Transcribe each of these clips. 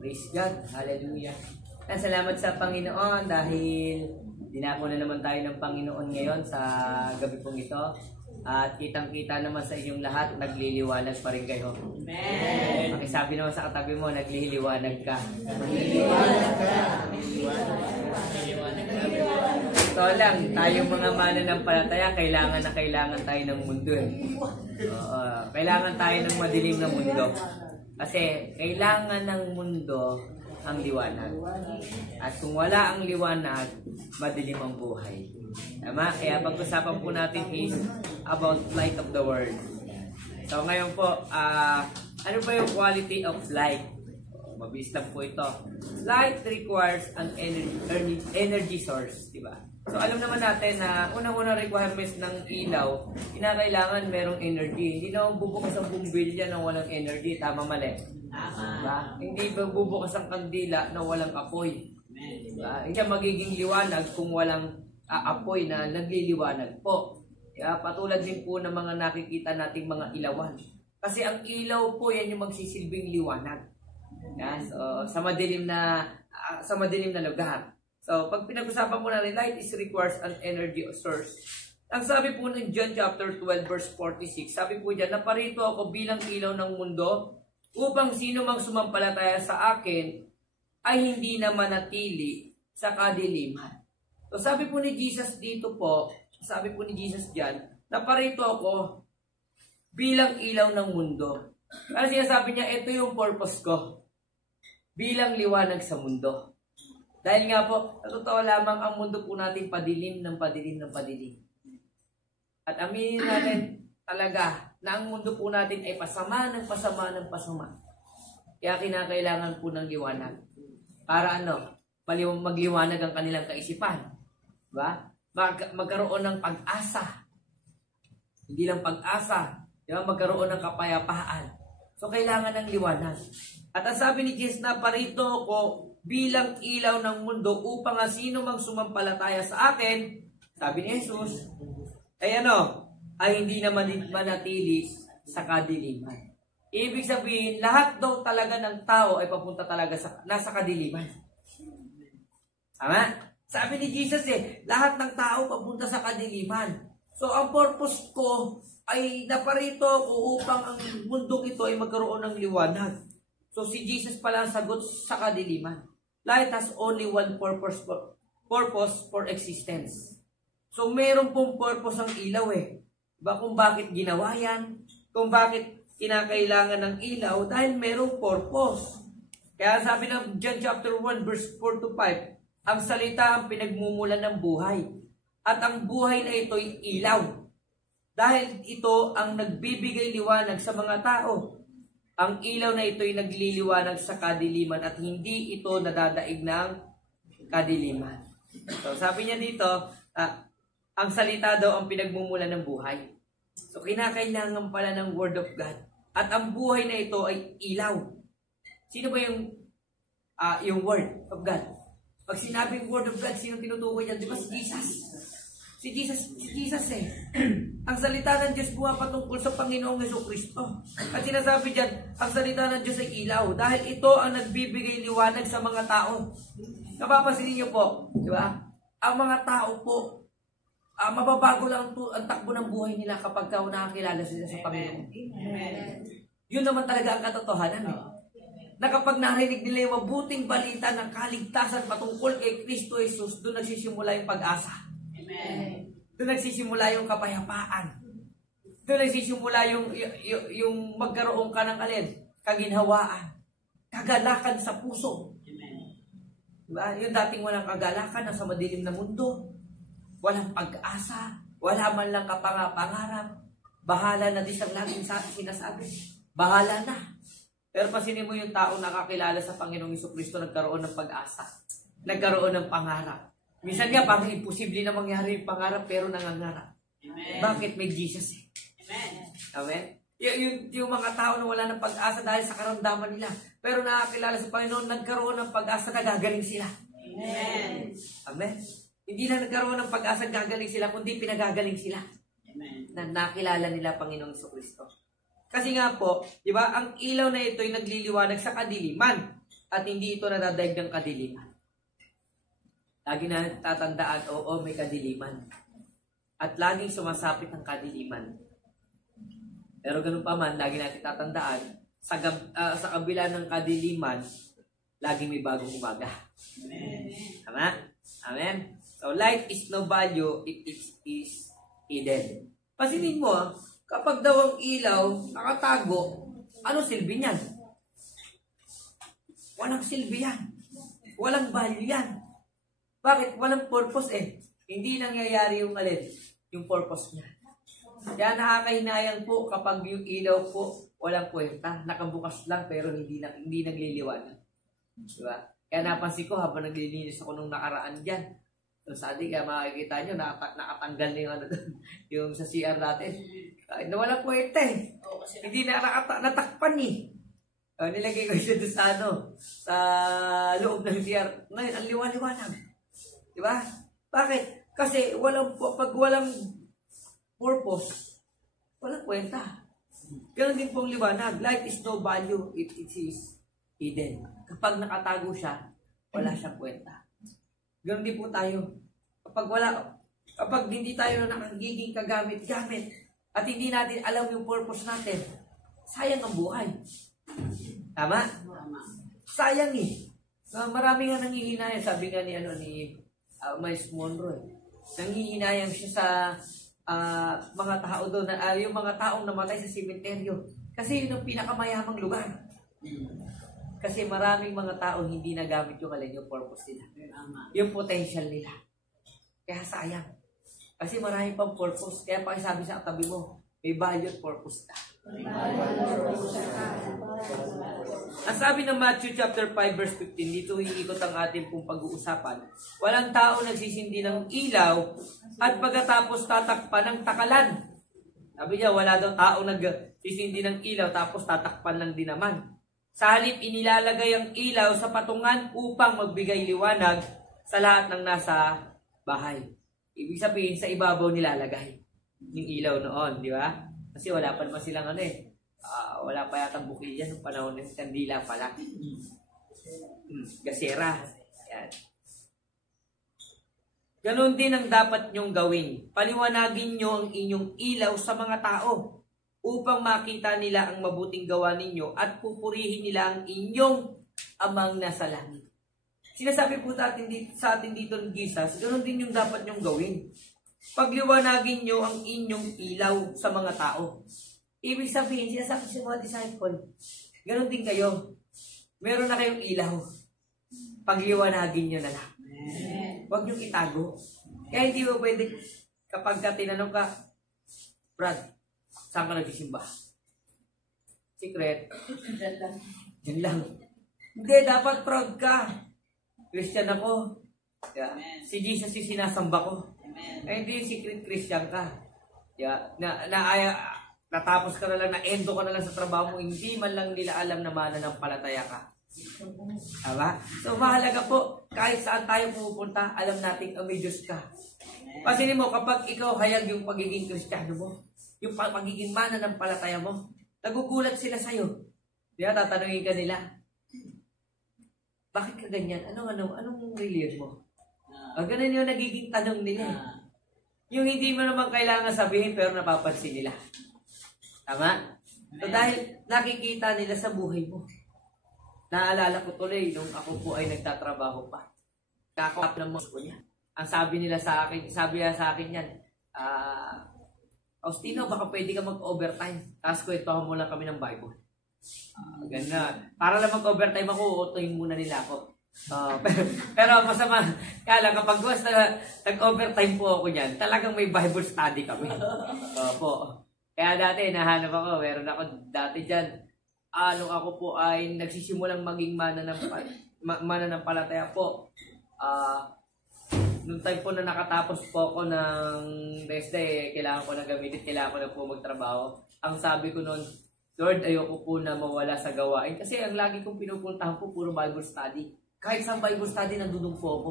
Praise God. Hallelujah. Salamat sa Panginoon dahil dinako na naman tayo ng Panginoon ngayon sa gabi pong ito. At kitang-kita naman sa inyong lahat, nagliliwanag pa rin kayo. Amen. Pakisabi naman sa katabi mo, nagliliwanag ka. Nagliliwanag ka. Ito lang, tayong mga mananampalataya, kailangan na kailangan tayo ng mundo. Kailangan tayo ng madilim na mundo. Kasi kailangan ng mundo ang liwanag. At kung wala ang liwanag, madilim ang buhay. Tama? Kaya pag-usapan po natin is about light of the world. So ngayon po, ano ba yung quality of light? Mabilis lang po ito. Light requires an energy source, di ba? So alam naman natin na unang-unang requirements ng ilaw, kinakailangan merong energy. Hindi naman bubukas ang bumbilya na walang energy. Tama, mali? Diba? Hindi bubukas ang kandila na walang apoy. Diba? Hindi magiging liwanag kung walang apoy na nagliliwanag po. Kaya patulad din po ng mga nakikita nating mga ilawan. Kasi ang ilaw po yan yung magsisilbing liwanag. Yan. So, sa madilim na lugar. So, pag pinag-usapan mo na rin, light is requires an energy source. Ang sabi po ng John chapter 12 verse 46, sabi po diyan, naparito ako bilang ilaw ng mundo upang sino mang sumampalataya sa akin ay hindi na manatili sa kadiliman. So, sabi po ni Jesus dito po, sabi po ni Jesus diyan, naparito ako bilang ilaw ng mundo. Kasi sinasabi niya, ito yung purpose ko. Bilang liwanag sa mundo. Dahil nga po, sa totoo lamang ang mundo po natin padilim ng padilim ng padilim. At aminin natin talaga na ang mundo po natin ay pasama ng pasama ng pasama. Kaya kinakailangan po ng liwanag. Para magliwanag ang kanilang kaisipan. Diba? Magkaroon ng pag-asa. Hindi lang pag-asa. Diba? Magkaroon ng kapayapaan. So kailangan ng liwanag. At ang sabi ni Jesus na parito ko bilang ilaw ng mundo upang sino mang sumampalataya sa akin, sabi ni Jesus, ay hindi naman manatili sa kadiliman. Ibig sabihin, lahat daw talaga ng tao ay papunta talaga nasa kadiliman. Tama? Sabi ni Jesus lahat ng tao papunta sa kadiliman. So ang purpose ko ay naparito ko upang ang mundong ito ay magkaroon ng liwanag. So si Jesus pala ang sagot sa kadiliman. Light has only one purpose for existence. So meron pong purpose ang ilaw Diba kung bakit ginawa yan? Kung bakit kinakailangan ng ilaw? Dahil merong purpose. Kaya sabi ng John chapter 1 verse 4 to 5, ang salita ang pinagmumulan ng buhay. At ang buhay na ito ay ilaw. Dahil ito ang nagbibigay liwanag sa mga tao. Ang ilaw na ito ay nagliliwanag sa kadiliman at hindi ito nadadaig ng kadiliman. So sabi niya dito, ang salita daw ang pinagmumulan ng buhay. So kinakailangan pala ng Word of God. At ang buhay na ito ay ilaw. Sino ba yung Word of God? Pag sinabing Word of God, sino tinutukoy niya? Di ba si Jesus? Si Jesus Ang salita ng Diyos buha patungkol sa Panginoong Jesucristo. At sinasabi diyan, ang salita ng Diyos ay ilaw. Dahil ito ang nagbibigay liwanag sa mga tao. Napapansin niyo po, di ba? Ang mga tao po, mababago lang ang takbo ng buhay nila kapag nakakilala sila sa Panginoon. Amen. Yun naman talaga ang katotohanan na kapag narinig nila yung mabuting balita ng kaligtasan patungkol kay Kristo Jesus, doon nagsisimula yung pag-asa. Amen. Doon nagsisimula yung kapayapaan. Doon nagsisimula yung magkaroon ka ng kaginhawaan, kagalakan sa puso. Amen. Diba? Yung dating walang kagalakan, nasa madilim na mundo, walang pag-asa, wala man lang kapangarap, bahala na din ang laging sinasabi. Bahala na. Pero pasinin mo yung tao nakakilala sa Panginoong Jesucristo, nagkaroon ng pag-asa, nagkaroon ng pangarap. Minsan nga, parang imposible na mangyari yung pangarap, pero nangangarap. Amen. Bakit? May Jesus Amen. Amen? Yung mga tao na wala ng pag-asa dahil sa karamdaman nila, pero nakakilala sa Panginoon, nagkaroon ng pag-asa na gagaling sila. Amen. Amen? Hindi na nagkaroon ng pag-asa na gagaling sila, kundi pinagagaling sila. Amen. Na nakilala nila Panginoong Jesucristo. Kasi nga po, di ba, ang ilaw na ito ay nagliliwanag sa kadiliman. at hindi ito nadadaig ng kadiliman. Lagi na tatandaan, oo, may kadiliman. At laging sumasapit ang kadiliman. Pero ganun pa man, lagi natin tatandaan, sa kabila ng kadiliman, laging may bagong umaga. Amen. Tama? Amen? So, light is no value, it is hidden. Pasinin mo, kapag daw ang ilaw nakatago, ano silbi niyan? Walang silbi yan. Walang value yan. Bakit? Walang purpose eh. Hindi nangyayari yung alin, yung purpose niya. Kaya nakakahinayang po kapag yung ilaw po walang kwenta. Nakabukas lang pero hindi nagliliwanag. Diba? Kaya napansin ko habang naglilinis ako nung nakaraan dyan. So sadi kaya makikita nyo, nakatanggal na yung, yung sa CR natin. Na walang kwenta eh. Hindi na natakpan eh. Nilagay ko siya doon sa loob ng CR. Ngayon, ang liwan-liwanag. Diba? Bakit? Kasi pag walang purpose, walang kwenta. Ganun din pong liwanag. Light is no value if it is hidden. Kapag nakatago siya, wala siyang kwenta. Ganun din po tayo. Kapag hindi tayo nakagiging kagamit-gamit at hindi natin alam yung purpose natin, sayang ang buhay. Tama? Sayang eh. Marami nga nangihinayang. Sabi nga ni Miles Monroe. Nangihinayang siya sa mga tao doon, yung mga taong namatay sa simenteryo. Kasi yun ang pinakamayamang lugar. Kasi maraming mga tao hindi nagamit yung purpose nila. Yung potential nila. Kaya sayang. Kasi maraming pang purpose. Kaya pakisabi sa katabi mo, may value at purpose ka. Ang sabi ng Matthew chapter 5 verse 15, dito hiikot ang ating pong pag-uusapan. Walang tao nagsisindi ng ilaw at pagkatapos tatakpan ng takalan. Sabi niya, wala daw tao nagsisindi ng ilaw tapos tatakpan lang din naman. Sa halip, inilalagay ang ilaw sa patungan upang magbigay liwanag sa lahat ng nasa bahay. Ibig sabihin, sa ibabaw nilalagay yung ilaw noon, di ba? Kasi wala pa naman silang wala pa yata bukilyan ng panahon ng kandila pala. Gasera. Yan. Ganon din ang dapat nyong gawin. Paliwanagin nyo ang inyong ilaw sa mga tao upang makita nila ang mabuting gawa ninyo at pupurihin nila ang inyong amang nasa langit. Sinasabi po sa atin dito ng Jesus, ganon din yung dapat nyong gawin. Pagliwanagin nyo ang inyong ilaw sa mga tao. Ibig sabihin, sinasabi sa mga disciple, ganon din kayo. Meron na kayong ilaw. Pagliwanagin nyo na lang. Huwag nyo itago. Kaya hindi mo pwede, kapag tinanong ka, Brad, saan ka nagsisimba? Secret. Yan lang. Hindi, dapat proud ka. Christian ako. Yeah. Si Jesus yung sinasamba ko. Ay, hindi yung secret Christian ka. Yeah. Natapos ka na lang, na-endo ka na lang sa trabaho mo, hindi man lang nila alam na mananampalataya ka. Tama? So, mahalaga po, kahit saan tayo pupunta, alam natin may Diyos ka. Pasinin mo, kapag ikaw hayag yung pagiging Kristiyano mo, yung pagiging mananampalataya mo, nagugulat sila sa'yo. Diba, tatanungin ka nila, bakit ka ganyan? Anong religion mo? Ganun yung nagiging tanong nila. Yung hindi mo naman kailangan sabihin, pero napapansin nila. Tama? So, dahil nakikita nila sa buhay mo. Naalala ko tuloy, nung ako po ay nagtatrabaho pa. Kakawap ng mga ko niya. Ang sabi niya sa akin yan, Faustino, baka pwede ka mag-overtime. Tapos kwentuhan mo lang kami ng Bible. Ganun. Para lang mag-overtime ako, utuhin muna nila ako. Pero masama, kala kapag nag-overtime po ako niyan, talagang may Bible study kami. Po. Kaya dati, nahanap ako, meron ako dati dyan. Nung ako po ay nagsisimulang maging mananampalataya po. Nung time po na nakatapos po ako ng best day, kailangan ko na gamitin, kailangan ko na po magtrabaho. Ang sabi ko noon, Lord, ayoko po na mawala sa gawain. Kasi ang lagi kong pinupuntahan po, puro Bible study. Kahit sa Bible study, nandudong po ako.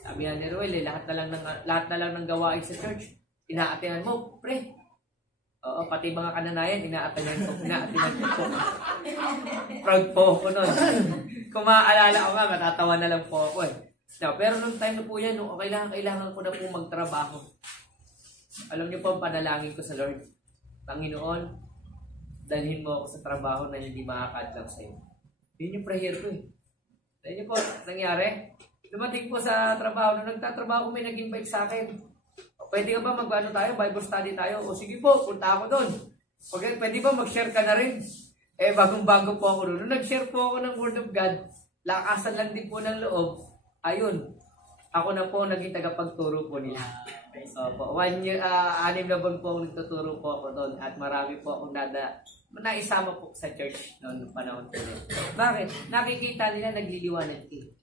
Sabi ni Ruel, lahat na lang ng gawain sa church, inaatinan mo, pre. Oo, pati mga kananayan, inaatinan ko po. Proud po ako nun. Kung maaalala ko nga, matatawa na lang po ako eh. No, pero nung time na po yan, nung kailangan ko na po magtrabaho. Alam niyo po, ang panalangin ko sa Lord, Panginoon, dalhin mo ako sa trabaho na hindi makakadlang sa'yo. Yun yung prayer ko eh. Dahil niyo po, nangyari, dumating po sa trabaho, nung nagtatrabaho ko, may nag-invite sa akin. Pwede ka ba mag-ano tayo, Bible study tayo? O sige po, punta ako doon. Okay, pwede ba mag-share ka na rin? Eh, bagong-bago po ako doon. Nung nag-share po ako ng Word of God, lakasan lang din po ng loob. Ayun, ako na po naging tagapagturo po nila. Opo, 1 year, 6 na buwan po akong nagtuturo po ako doon. At marami po akong naisama po sa church noong panahon po nila. Bakit? Nakikita nila nagliliwanag eh.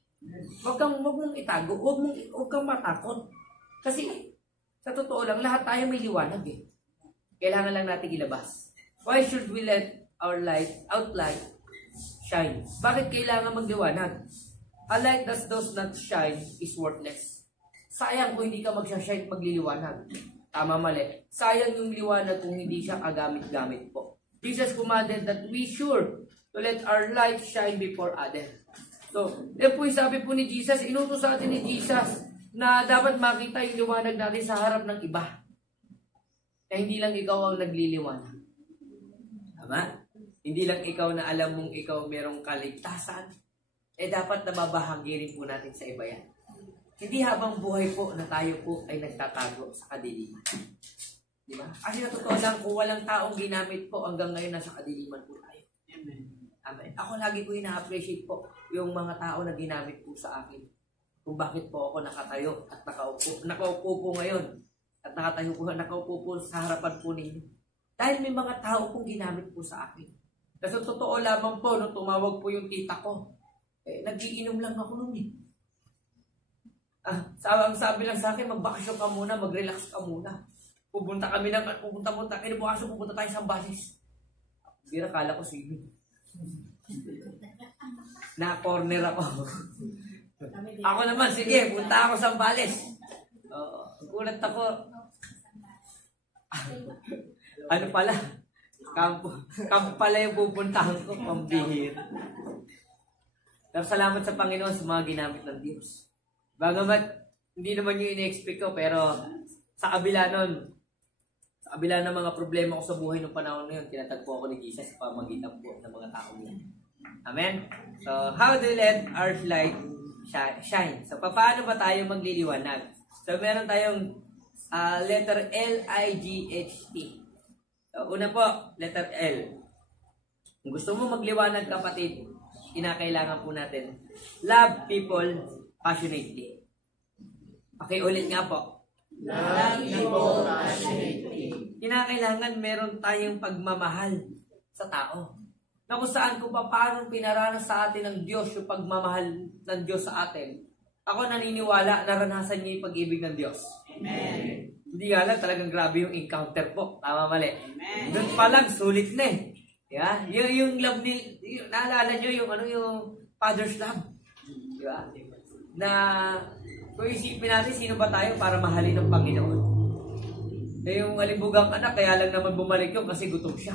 Huwag mong itago, huwag kang matakot. Kasi, sa totoo lang, lahat tayo may liwanag eh. Kailangan lang natin ilabas. Why should we let our outlight shine? Bakit kailangan magliwanag? A light that does not shine is worthless. Sayang kung hindi ka magsashine magliliwanag. Tama, mali. Sayang yung liwanag kung hindi siya kagamit-gamit po. Jesus commanded that we sure to let our light shine before others. So, yan po yung sabi po ni Jesus, inutos sa atin ni Jesus na dapat makita yung liwanag natin sa harap ng iba. Na hindi lang ikaw ang nagliliwanag. Tama? Hindi lang ikaw na alam mong ikaw merong kaligtasan. Eh dapat nababahagi rin po natin sa iba yan. Hindi habang buhay po na tayo po ay nagtatago sa kadiliman. Di ba? Kasi na totoo lang, kung walang taong ginamit po hanggang ngayon nasa kadiliman po tayo. Amen. Ako lagi ko ina-appreciate po yung mga tao na ginamit po sa akin. Kung bakit po ako nakatayo at nakaupo po ngayon. At nakaupo po sa harapan po ninyo. Dahil may mga tao pong ginamit po sa akin. Kasi totoo lamang po, nung tumawag po yung tita ko, nagiinom lang ako noon eh. Sabi lang sa akin, magbakasyon ka muna, mag-relax ka muna. Pupunta kinabukasan pupunta tayo sa Basis. Hindi nakala ko sino. Na-corner ako. Ako naman, sige, punta ako sa Balis. Gulat ako. Ano pala? Kampo pala yung pupuntahan ko, pambihir. Pero salamat sa Panginoon sa mga ginamit ng Diyos. Bagamat, hindi naman yung ina-expect ko, pero sa kabila ng mga problema ko sa buhay ng panahon na yun, tinatagpo ako ni Jesus sa pamagitan po ng mga tao niya. Amen? So, how do we let our light shine? So, paano ba tayo magliliwanag? So, meron tayong letter L-I-G-H-T. So, una po, letter L. Kung gusto mo magliwanag, kapatid, kinakailangan po natin, love people passionately. Okay, ulit nga po. Love people passionately. Kinakailangan meron tayong pagmamahal sa tao. Na kung saan kung paano pinaranas sa atin ng Diyos yung pagmamahal ng Diyos sa atin. Ako naniniwala, naranasan niya yung pag-ibig ng Diyos. Amen. Hindi nga lang, talagang grabe yung encounter po. Tama, mali. Amen. Doon pa lang, sulit na eh. Yeah? Yung love naalala nyo yung Father's love. Di ba? Na, kung isipin natin, sino ba tayo para mahalin ng Panginoon? Na yung alibugang anak, kaya lang naman bumalik yun kasi gutom siya.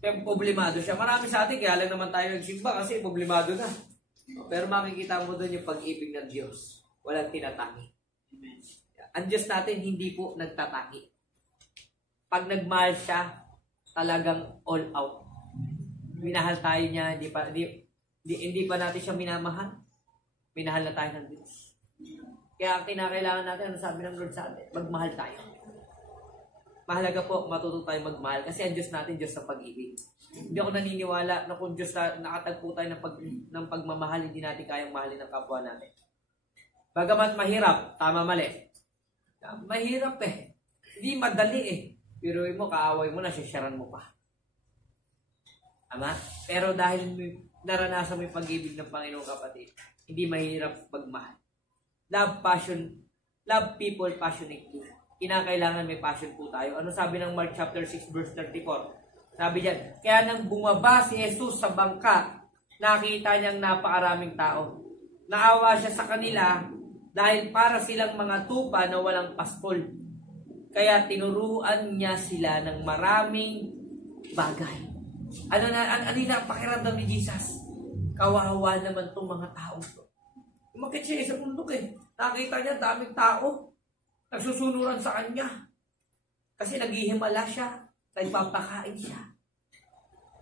Kaya problemado siya. Marami sa atin, kaya lang naman tayo nagsimba kasi problemado na. Pero makikita mo doon yung pag-ibig ng Diyos. Walang tinatangi. Ang Diyos natin hindi po nagtatangi. Pag nagmahal siya, talagang all out. Minahal tayo niya, hindi pa natin siya minamahal. Minahal na tayo ng Diyos. Kaya ang kinakailangan natin, ano sabi ng Lord sa atin? Magmahal tayo. Mahalaga po, matuto tayo magmahal. Kasi ang Diyos natin, Diyos sa pag-ibig. Hindi ako naniniwala na kung Diyos na nakatagpo tayo ng pagmamahal, hindi natin kayang mahalin ng kapwa natin. Bagamat mahirap, tama mali. Mahirap eh. Hindi madali eh. Pero mo, kaaway mo na, sisyaran mo pa. Tama? Pero dahil naranasan mo yung pag-ibig ng Panginoong kapatid, hindi mahirap magmahal. Love people passionately. Kinakailangan may passion po tayo. Ano sabi ng Mark chapter 6 verse 34? Sabi diyan, kaya nang bumaba si Jesus sa bangka, nakita niyang napakaraming tao. Naawa siya sa kanila dahil para silang mga tupa na walang paspol. Kaya tinuruan niya sila ng maraming bagay. Ano yung napakiramdam ni Jesus? kawawa naman tong mga tao to. Umakit siya sa bundok eh. Nakita niya daming tao. Nagsusunuran sa kanya. Kasi naghihimala siya. Nagpapakain siya.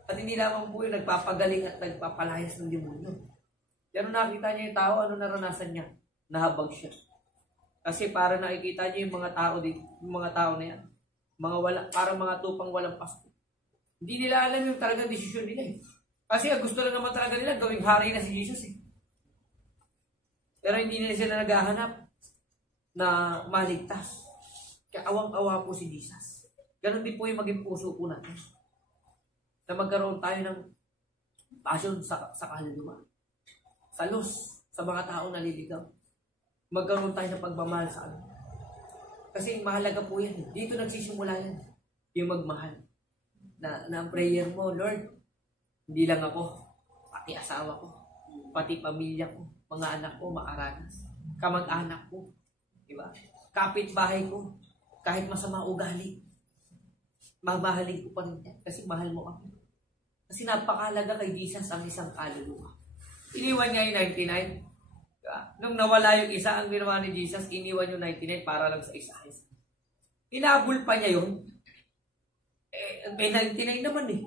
At hindi lamang po yung nagpapagaling at nagpapalayas ng demonyo. Pero nakita niya yung tao, ano naranasan niya? Nahabag siya. Kasi para nakikita niya yung mga tao dito, yung mga tao na yan. Parang mga tupang walang pasto. Hindi nila alam yung talagang desisyon nila eh. Kasi gusto lang naman talaga nila gawing hari na si Jesus eh. Pero hindi nila sila naghahanap na maligtas. Kaya awang-awa po si Jesus. Ganon din po yung maging puso po natin. Na magkaroon tayo ng passion sa kaluluwa. Sa los, sa mga tao naliligaw. Magkaroon tayo ng pagmamahal sa kanila. Kasi mahalaga po yan. Dito nagsisimula yan. Yung magmahal. Na ang prayer mo, Lord, hindi lang ako, pati asawa ko, pati pamilya ko, mga anak ko, makaranas. Kamag-anak ko, diba? Kapitbahay ko, kahit masama ugali, mamahalin ko pa rin yan kasi mahal mo ako. Kasi napakalaga kay Jesus ang isang kaluluwa. Iniwan niya yung 99. Diba? Nung nawala yung isa, ang ginawa ni Jesus, iniwan yung 99 para lang sa isa. Hinabol pa niya yun. May 99 naman eh.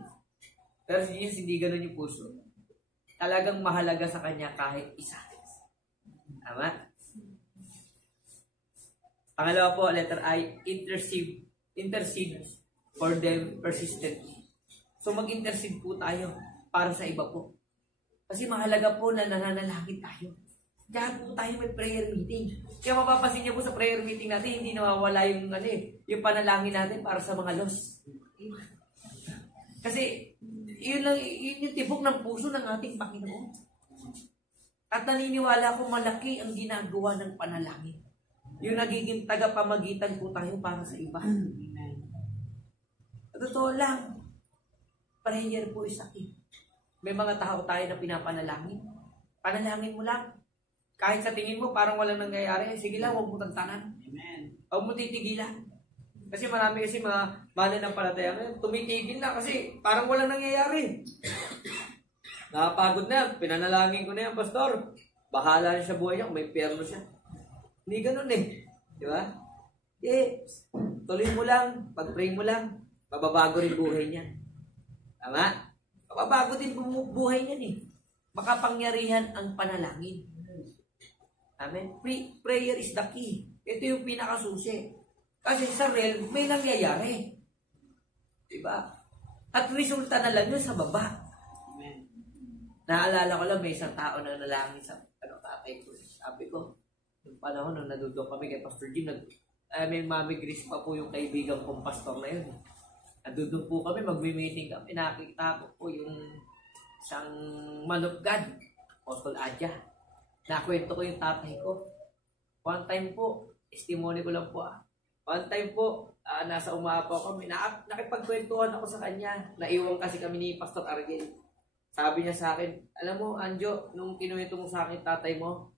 Pero si Jesus, hindi ganun yung puso. Talagang mahalaga sa kanya kahit isa. Tama? Pangalawa po, letter I, intercede for them persistently. So mag-intercede po tayo para sa iba po. Kasi mahalaga po na nananalangin tayo. Kaya po tayo may prayer meeting. Kaya mapapasin niyo po sa prayer meeting natin, hindi nawawala yung, yung panalangin natin para sa mga lost. Kasi yun yung tibok ng puso ng ating Panginoon. At naniniwala ko malaki ang ginagawa ng panalangin. Yung nagiging tagapamagitan po tayo para sa iba. Totoo lang, prayer po is a key. May mga tao tayo na pinapanalangin. Panalangin mo lang. Kahit sa tingin mo parang walang nangyayari, sige lang, huwag mo tantanan. Huwag mo titigilan. Kasi marami kasi mga mananampalataya ngayon, tumitigil na kasi parang walang nangyayari. Nakapagod na, pinanalangin ko na yan, Pastor. Bahala na sa buhay niya kung may perno siya. Hindi ganun eh. Di ba? Tuloy mo lang, pag-pray mo lang, mababago rin buhay niya. Tama? Mababago din buhay niya eh. Makapangyarihan ang panalangin. Amen? Prayer is the key. Ito yung pinakasusi. Kasi sa realm, may nangyayari. Diba? At resulta na lang yun sa baba. Amen. Naalala ko lang, may isang tao na nalangin sa tatay ko. Sabi ko, yung panahon nung nadudok kami kay Pastor Jim, may Mami Grace pa po yung kaibigan kong pastor na yun. Nadudok po kami, magme-meeting kami. Nakikita ko po yung isang man of God, Apostol Adja. Nakwento ko yung tatay ko. One time po, testimony ko lang po One time po, nasa umapaw kami, nakipagkwentuhan ako sa kanya. Naiwan kasi kami ni Pastor Argel. Sabi niya sa akin, alam mo, Anjo, nung kinuwento mo sa akin tatay mo,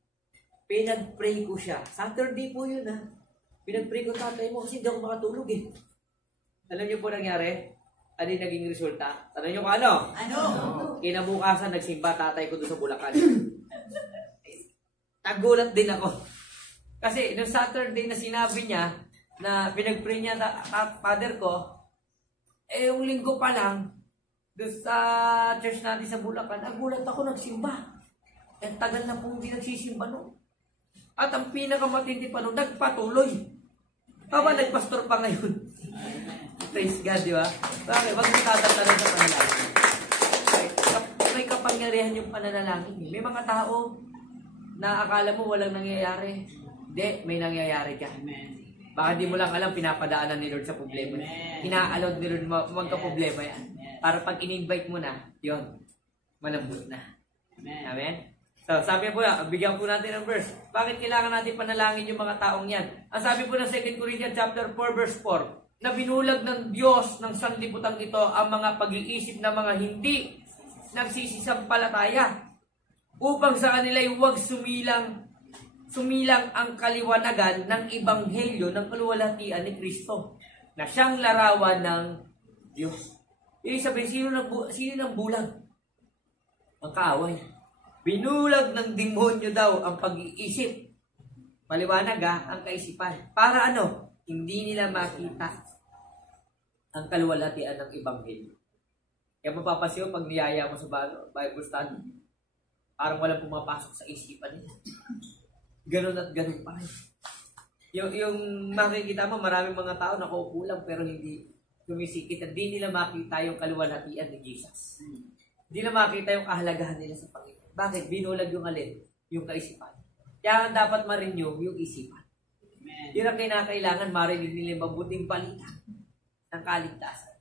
pinag-pray ko siya. Saturday po yun Pinag-pray ko tatay mo kasi hindi ako makatulog eh. Alam niyo po nangyari? Ano yung naging resulta? Tanong niyo kung ano? Ano? Kinabukasan, nagsimba tatay ko doon sa Bulacan. Nagulat din ako. Kasi nung Saturday na sinabi niya, na pinag-pray niya father ko, yung linggo pa lang, doon sa church natin sa Bulacan, nagulat ako nagsimba. Tagal na pong hindi nagsisimba no. At ang pinakamatindi pa no, nagpatuloy. Nagpastor pa ngayon. Praise God, di ba? Bakit? Wag mo tatantanan sa panalangin. May kapangyarihan yung pananalangin. May mga tao na akala mo walang nangyayari. Hindi, may nangyayari ka. Baka di mo lang alam, pinapadaanan ni Lord sa problema. Ina-allowed ni Lord magka-problema yan. Para pag in-invite mo na, yun, malambot na. Amen? So, sabi po na, bigyan po natin ng verse. Bakit kailangan natin panalangin yung mga taong yan? Ang sabi po ng 2 Corinthians chapter 4, verse 4, na binulag ng Diyos ng sanglibutang ito ang mga pag-iisip ng mga hindi nagsisisampalataya upang sa kanila'y huwag sumilang ang kaliwanagan ng ebanghelyo ng kaluwalhatian ni Kristo na siyang larawan ng Diyos. Ibig sabihin, sino nang bulag? Ang kaaway. Binulag ng demonyo daw ang pag-iisip. Maliwanag ang kaisipan. Para ano? Hindi nila makita ang kaluwalhatian ng Ebanghelyo. Kaya mapapansin mo pag niyaya mo sa Bible study, parang walang pumapasok sa isipan nila. Ganun at ganun pa rin. Yung makikita mo, maraming mga tao nakaupo lang pero hindi sumisikit at di nila makita yung kaluwalhatian ni Jesus. Hindi na makita yung kahalagahan nila sa Panginoon. Bakit? Binulag yung alin? Yung kaisipan. Kaya dapat ma-renew yung isipan. Yun ang kinakailangan, marinig nila yung mabuting balita ng kaligtasan.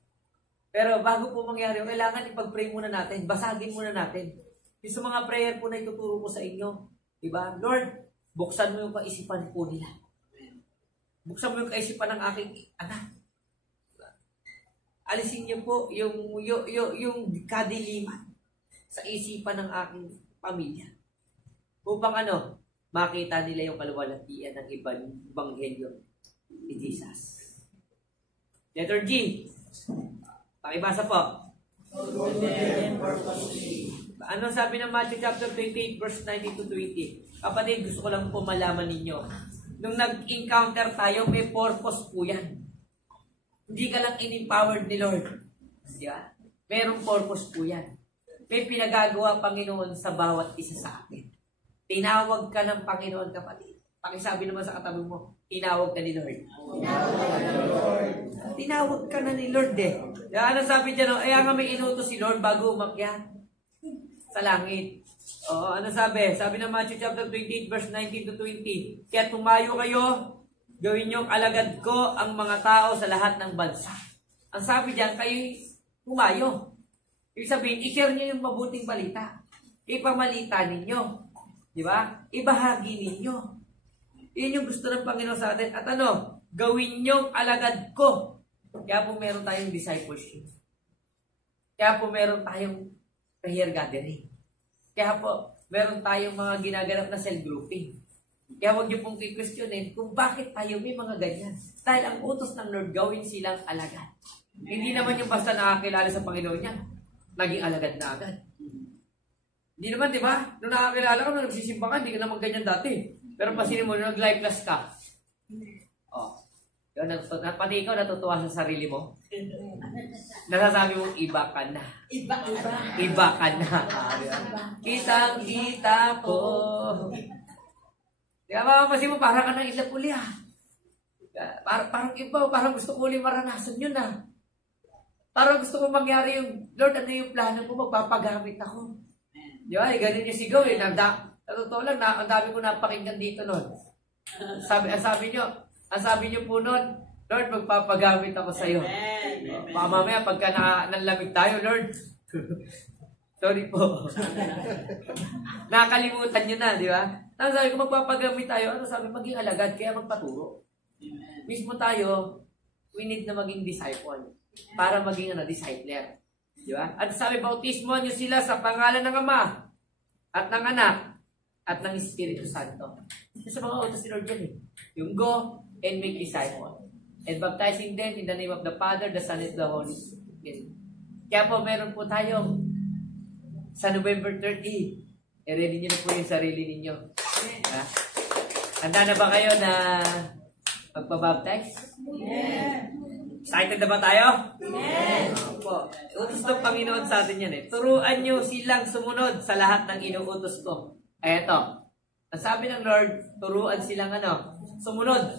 Pero bago po mangyari, kailangan ipag-pray muna natin, basagin muna natin. Yung sa mga prayer po na ituturo ko sa inyo, diba? Lord, buksan mo yung kaisipan po nila. Buksan mo yung kaisipan ng aking anak. Alisin niyo po yung kadiliman sa isipan ng aking pamilya. Upang ano, makita nila yung kaluwalhatian ng Ebanghelyo ni Jesus. Letter G. Pakibasa po. Ano sabi ng Matthew chapter 28 verse 19 to 20? Kapatid, gusto ko lang po malaman ninyo. Nung nag-encounter tayo, may purpose po yan. Hindi ka lang in-empowered ni Lord. Di ba? Merong purpose po yan. May pinagagawa Panginoon sa bawat isa sa atin. Tinawag ka ng Panginoon, kapatid. Pakisabi naman sa katabi mo, tinawag ka ni Lord. Tinawag ka na ni Lord eh. Ano sabi dyan? Kaya nga may inutos si Lord bago umakyat sa langit. Oo, ano sabi? Sabi ng Matthew chapter 28 verse 19 to 20. Kaya tumayo kayo, gawin niyong alagad ko ang mga tao sa lahat ng bansa. Ang sabi dyan, kayo tumayo. Ibig sabihin, i-share niyo yung mabuting balita. Ipamalita ninyo. Di ba? Ibahagi ninyo. Yun yung gusto ng Panginoon sa atin. At ano? Gawin niyong alagad ko. Kaya po meron tayong discipleship. Kaya po meron tayong prayer gathering. Kaya po meron tayong mga ginaganap na cell grouping. Kaya huwag niyo pong i-questionin kung bakit tayo may mga ganyan. Dahil ang utos ng Lord, gawin silang alagad. Hindi naman yung basta nakakilala sa Panginoon niya, naging alagad na agad. Hindi naman, di ba? Nung nakakilala ka, nung nagsisimba ka, hindi ka naman ganyan dati. Pero pasinin mo, nung nag-live class ka. Oh. Pati ikaw natutuwa sa sarili mo. Nasasabi mong iba ka na. Iba ka na. Kitang-kita ko. Di ba, mapapansin mo, parang ka ng ilapuli Parang iba, parang gusto ko ulit maranasan yun Parang gusto ko mangyari yung, Lord, ano yung plano ko, magpapagamit ako. Di ba, ganun yung sigaw Totoo lang, ang dami ko napakinggan dito nun. Sabi nyo po nun, Lord, magpapagamit ako sa iyo. Mamaya, pagka nalamig tayo, Lord, sorry po. Nakalimutan nyo na, di ba? Sabi ko, magpapagamit tayo. Ano sabi? Maging alagad, kaya magpaturo. Mismo tayo, we need na maging disciple para maging discipler. Di ba? At sabi, bautismo nyo sila sa pangalan ng Ama at ng Anak at ng Espiritu Santo. Sa mga utos ni Lord yan Yung go and make disciple. And baptizing them in the name of the Father, the Son, and the Holy Spirit. Kaya po, meron po tayong sa November 30. I-ready nyo na po yung sarili ninyo. Handa na ba kayo na magpabaptize? Yeah. Excited na ba tayo? Yes. Opo. Utos ng Panginoon sa atin yan Turuan nyo silang sumunod sa lahat ng inuutos ko. Ay, eto. Ang sabi ng Lord, turuan silang sumunod.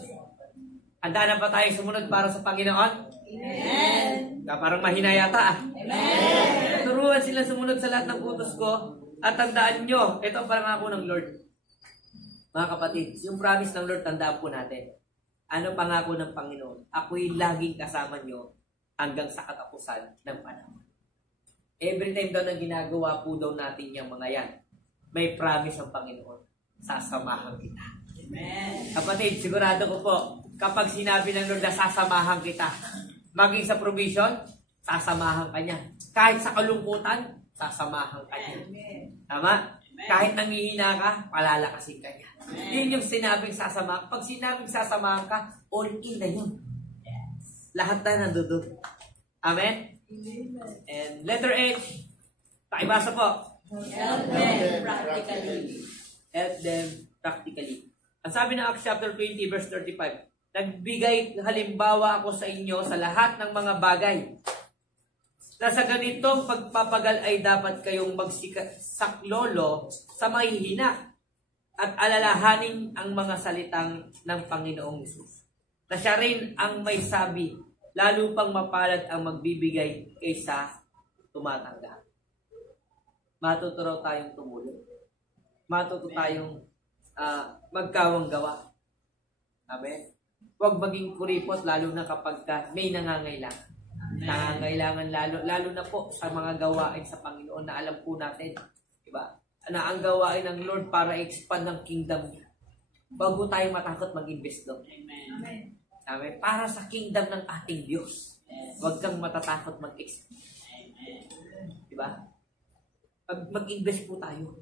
Handa na ba tayo sumunod para sa Panginoon? Amen. Parang mahina yata Amen. Turuan silang sumunod sa lahat ng utos ko. At tandaan nyo, ito ang pangako ng Lord. Mga kapatid, yung promise ng Lord, tandaan po natin. Ano pangako ng Panginoon? Ako'y laging kasama nyo hanggang sa katapusan ng panahon. Every time daw na ginagawa po daw natin yung mga yan, may promise ang Panginoon. Sasamahan kita. Amen. Kapatid, sigurado ko po, kapag sinabi ng Lord na sasamahan kita, maging sa provision, sasamahan ka niya. Kahit sa kalungkutan, sasamahan ka niya. Tama? Kahit nangihina ka, palalakasin ka niya. Yun yung sinabing sasamahan. Pag sinabing sasamahan ka, all in na yun. Lahat na nandudod. Amen? And letter H, pakibasa po. Help them practically. Help them practically. Ang sabi ng Acts chapter 20 verse 35, nagbigay halimbawa ako sa inyo sa lahat ng mga bagay na sa ganitong pagpapagal ay dapat kayong magsaklolo sa mahihina at alalahanin ang mga salitang ng Panginoong Hesus. Na siya rin ang may sabi, lalo pang mapalad ang magbibigay kaysa tumatanggap. Matuto raw tayong tumulong. Matuto tayong magkawang gawa. Amen? Huwag maging kuripot lalo na kapag may nangangailangan. Nangangailangan lalo na po sa mga gawain sa Panginoon na alam po natin. Diba? Na ang gawain ng Lord para expand ng kingdom niya. Bago tayo matakot mag-invest doon. Amen. Amen? Para sa kingdom ng ating Diyos. Huwag kang matatakot mag-expand. Diba? Mag-invest po tayo.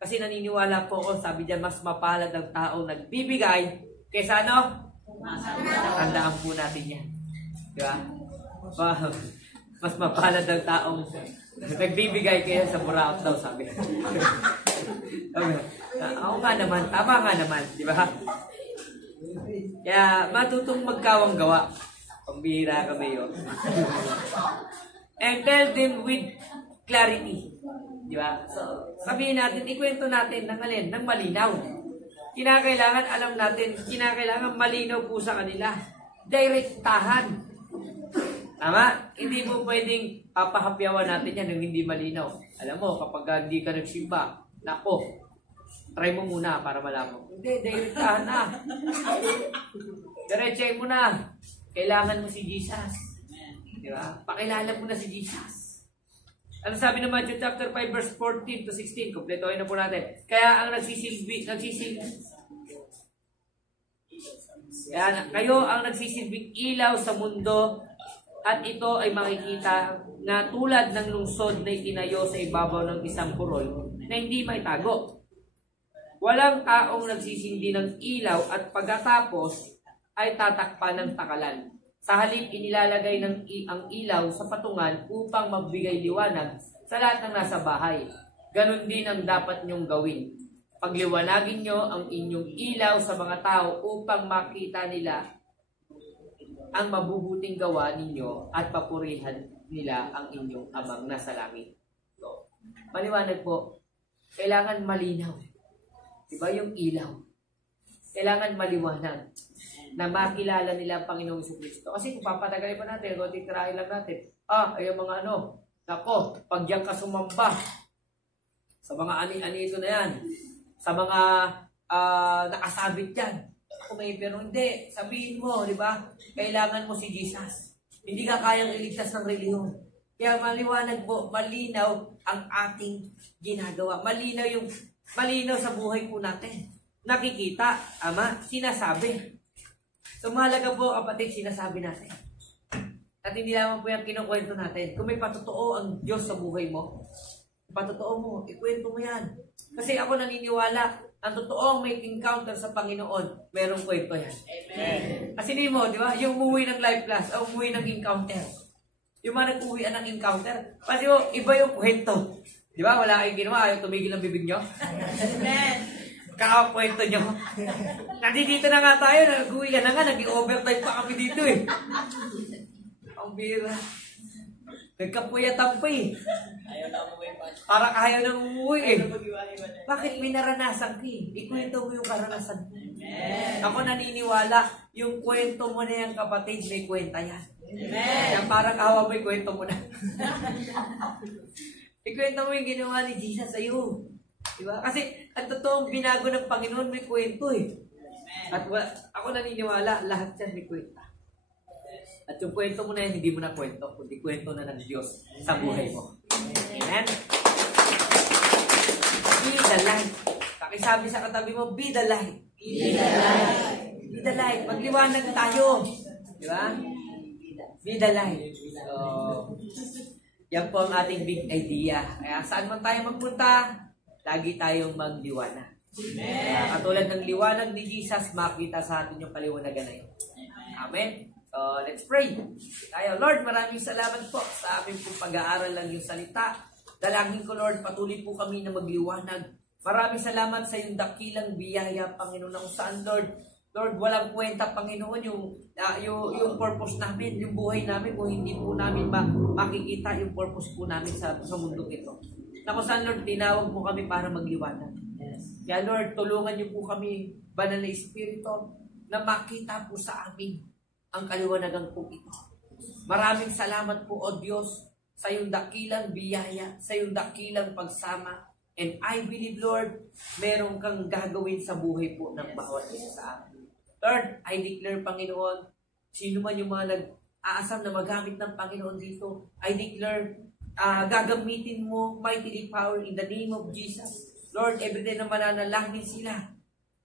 Kasi naniniwala po ako, sabi diyan, mas mapalad ang tao nagbibigay kaysa ano? Tandaan po natin yan. Diba? Mas mapalad ang taong nagbibigay kaya sa buraot daw, sabi. Ako nga naman, tama nga naman, di ba? Kaya matutong magkawang gawa. Pambihira kami yun. And tell them with clarity. Di ba? So, sabihin natin, ikwento natin ng alin, ng malinaw. Kinakailangan, alam natin, kinakailangan malinaw po sa kanila. Direktahan. Tama? Hindi mo pwedeng papahapyawan natin yan ng hindi malinaw. Alam mo, kapag hindi ka nagsimba, nako, try mo muna para malaman. Hindi, direktahan na. Diretsahin mo na. Kailangan mo si Jesus. Di ba? Pakilala mo na si Jesus. Ano sabi ng Matthew chapter 5 verse 14 to 16? Kompletohin na po natin. Kaya ang kayo ang nagsisilbing ilaw sa mundo at ito ay makikita na tulad ng lungsod na itinayo sa ibabaw ng isang burol na hindi maitago. Walang taong nagsisindi ng ilaw at pagkatapos ay tatakpan ng takalan. Sa halip, inilalagay ang ilaw sa patungan upang magbigay liwanag sa lahat ng nasa bahay. Ganon din ang dapat niyong gawin. Pagliwanagin niyo ang inyong ilaw sa mga tao upang makita nila ang mabubuting gawa ninyo at papurihan nila ang inyong amang nasa langit. So, maliwanag po, kailangan malinaw. Diba yung ilaw? Kailangan maliwanag na makilala nila ang Panginoong Jesucristo. Kasi kung papatagalin pa natin, kung titrahin lang natin, ay mga nako, pag diyan ka sumamba, sa mga ani-anito na yan, sa mga nakasabit yan, pero hindi, sabihin mo, di ba? Kailangan mo si Jesus. Hindi ka kayang iligtas ng reliyon. Kaya maliwanag po, malinaw ang ating ginagawa. Malinaw sa buhay po natin. Nakikita, ama, sinasabi. So mahalaga po, kapatid, sinasabi natin. At hindi lamang po yung kinukwento natin. Kung may patotoo ang Diyos sa buhay mo, patotoo mo, ikwento mo yan. Kasi ako naniniwala, ang totoong may encounter sa Panginoon, merong kwento yan. Amen. Kasi hindi mo, di ba? Yung umuwi ng Life Plus, o umuwi ng encounter. Yung mga nag-uwian ng encounter. Kasi iba yung kwento. Di ba? Wala kayong ginawa, ayaw tumigil ang bibig nyo. Amen. Kakakwento nyo. Nandito na nga tayo, nag-uwi ka na nga, nag-overtime pa kami dito eh. Ang bira. Nagkapuyatan pa eh. Ayaw na umuwi pa. Parang ayaw nang umuwi eh. Ayaw mag-iwalay. Bakit may naranasan ka eh? Ikwento mo yung karanasan mo. Amen. Ako naniniwala, yung kwento mo na yung kapatid, may kwenta yan. Amen. Yan parang awa mo, ikwento mo na. Ikwento mo yung ginawa ni Jesus sa'yo. Diba? Kasi ang totoong binago ng Panginoon, may kwento eh. At ako naniniwala, lahat yan may kwenta. At yung kwento mo na yan, hindi mo na kwento, kundi kwento na ng Diyos sa buhay mo. Amen? Be the light. Pakisabi sa katabi mo, be the light. Be the light. Be the light. Magliwanag tayo. Di ba? Be the light. So, yan po ang ating big idea. Kaya saan man tayo magpunta, lagi tayong magliwanag. Katulad ng liwanag ni Jesus, makita sa atin yung kaliwanagan na yun. Amen? So, let's pray. Tayo, Lord, maraming salamat po sa aming pong pag-aaral lang yung salita. Dalangin ko, Lord, patuloy po kami na magliwanag. Maraming salamat sa iyong dakilang biyaya, Panginoon, na kung saan, Lord. Lord, walang kwenta, Panginoon, yung purpose namin, yung buhay namin, kung hindi po namin makikita yung purpose po namin sa mundo ito. Na kung saan, Lord, tinawag mo kami para magliwanag. Kaya, Lord, tulungan niyo po kami, Banal na Espiritu, na makita po sa amin ang kaliwanagan po ito. Maraming salamat po, O Diyos, sa iyong dakilang biyaya, sa iyong dakilang pagsama. And I believe, Lord, meron kang gagawin sa buhay po ng bawat isa sa amin. Lord, I declare, Panginoon, sino man yung mga nag-aasam na magamit ng Panginoon dito, I declare, gagamitin mo mightily power in the name of Jesus. Lord, everyday na mananalangin sila,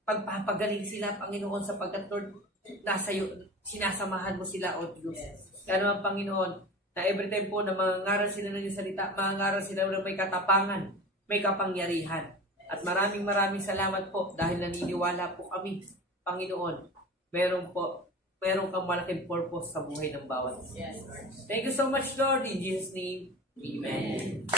pagpapagaling sila, Panginoon, sapagkat, Lord, nasa iyo, sinasamahan mo sila, O Diyos. Kaya naman, Panginoon, na everytime po na mangangaral sila ng iyong salita, mangangaral sila na may katapangan, may kapangyarihan. At maraming salamat po dahil naniniwala po kami, Panginoon, meron kang malaking purpose sa buhay ng bawat isa. Yes, Lord. Thank you so much, Lord. In Jesus' name, Amen.